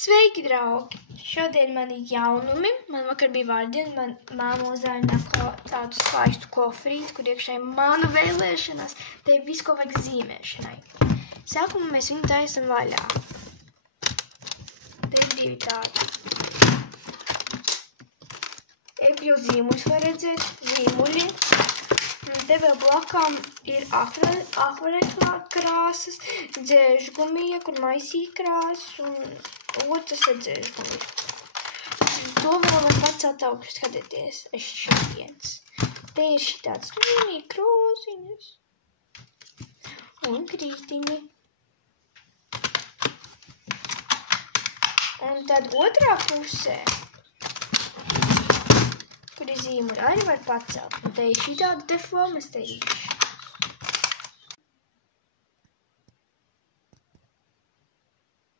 Sveiki, draugi! Šodien man ir jaunumi. Man vakar bija vārdiena, man māma uzdāvināja tādu skaistu kofrīti, kur iekšā ir mana vēlēšanās. Te ir viss, ko vajag zīmēšanai. Sākumā mēs viņu taisam vaļā. Te ir divi tādi. Te jau zīmuļus var redzēt, zīmuļi. Te vēl blakām ir akvareļu krāsas, dzēžgumija, kur maisīja krāsas un otrs ir dzēžgumija. To vēl var pacelt augšu, skatieties, šitienes. Te ir šitāds mikroziņas un krītiņi. Un tad otrā pusē, kur ir zīmuļi, arī var pacelt. Un te ir šitāda te flomastērīša.